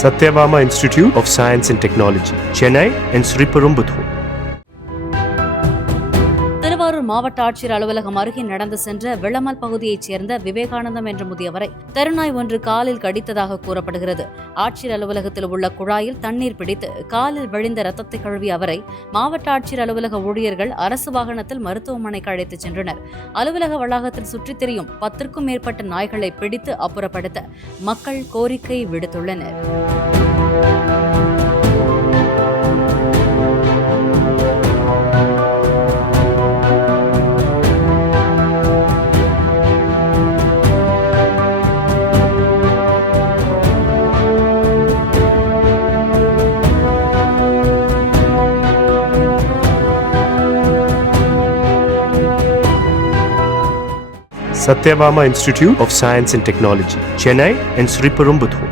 Satyabama Institute of Science and Technology, Chennai and Sriperumbudur. Thiruvarur மாவட்ட ஆட்சியர் அலுவலகம் அருகே நடந்து சென்ற வெள்ளமல் பகுதியைச் சேர்ந்த விவேகானந்தம் என்ற முதியவரை தெருநாய் ஒன்று காலில் கடித்ததாக கூறப்படுகிறது. ஆட்சியர் அலுவலகத்தில் உள்ள குழாயில் தண்ணீர் பிடித்து காலில் வழிந்த ரத்தத்தை கழுவிய அவரை மாவட்ட ஆட்சியர் அலுவலக ஊழியர்கள் அரசு வாகனத்தில் மருத்துவமனைக்கு அழைத்துச் சென்றனர். அலுவலக வளாகத்தில் சுற்றித் திரியும் 10க்கும் மேற்பட்ட நாய்களை பிடித்து அப்புறப்படுத்த மக்கள் கோரிக்கை விடுத்துள்ளனர். Satyabama Institute of Science and Technology, Chennai and Sriperumbudur.